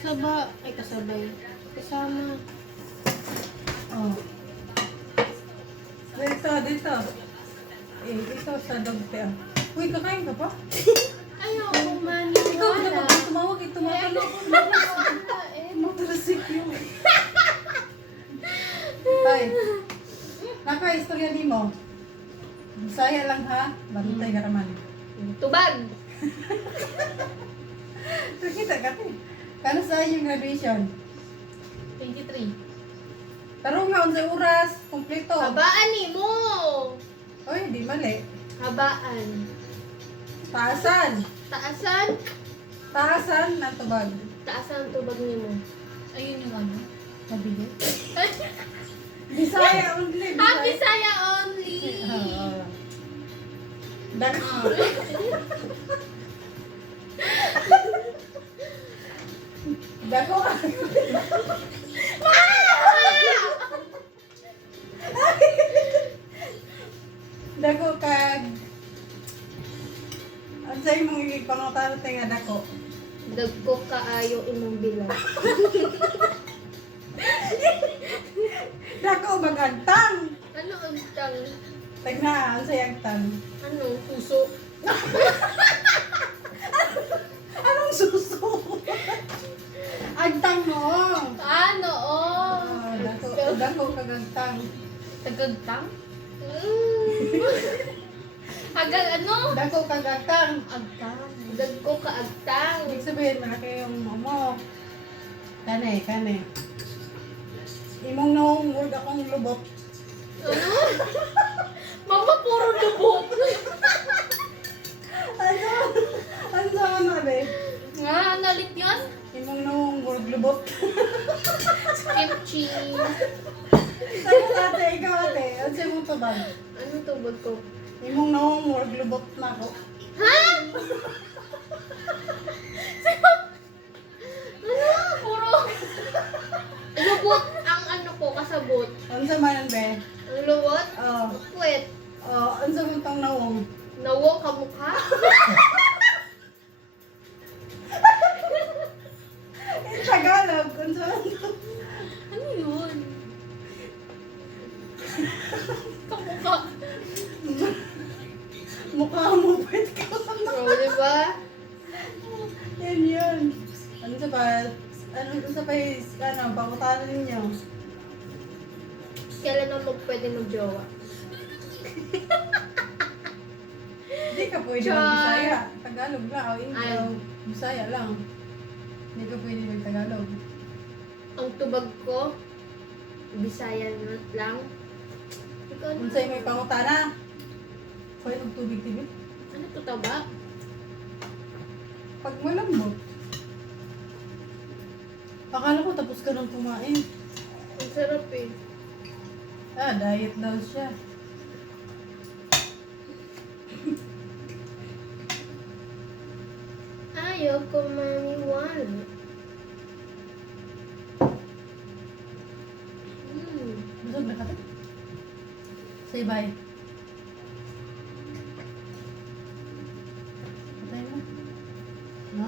Kasabay. Kasama. Oh. Dito. Dito sa dogte. Uy, kakain ka pa? Ayaw ko Ikaw na maniwala. ba tumawag? Tumatalo. Matrasik yung... Ay. Naka-istorya ni mo. Bisaya lang ha. Bantay ka naman. Tubag. Nakita ka te. Kano sa yung graduation? 23. Tarong nga unsay oras. Kompleto. Habaan ni mo. Oy, di mali. Habaan. Taasan. Taasan. Taasan ng tubag. Taasan ang tubag ni mo. Ayun yung ano, mabigay. Bisaya only. Happy Saya only. Oo. Dako. Dako. Dako kag ang sa'yo mong ipangutaro tayo nga dako. Dagko kaayo imong bilang. Dako magagtang. Ano ang tang? Tagna, ang sayagtang. Ano? Puso? Anong suso? Agtang mo. Ano? Oh. Dako kagagtang. Tagagtang? Hagang ano? Dako kagagtang. Agtang. Dagko kaagtang. Ibig sabihin, malaki yung momo. Kane. Imong noong word akong lubot. Ano? Mama, puro lubot. Ano be? Nga, nalit yan? Imong noong word lubot. Kimchi. Sabi ate, ikaw ate. Ano siya mong tubag? Ano tubag ko? Imong noong word lubot na ko. Ha? Ano? Puro. Lubot ang ano ko, kasabot. Ano sa manan be? Ang luwot? Oh. Puwet. Ano sa mong tong noong? Nawo ka mukha? In Tagalog, ano sa Ano yun? Kamukha. mukha mo pwet ka. Oo, diba? Yan. Ano sa ba? Ano sa pa pangutanan ninyo? Kailan naman pwede mag-jowa? Hindi ka pwede Char. mag-Bisaya. Tagalog lang. O Ay. English. Bisaya lang. Hindi ka pwede mag-Tagalog. Ang tubag ko, Bisayan lang. Ikaw na. Kung sa'yo may pangutana, pwede ng tubig tibig. Ano to taba? Pag malambot. Akala ko tapos ka nang kumain. Ang sarap eh. Diet daw siya. Ayaw ko maniwala. Busog na ka to? Say bye. Patay na. No?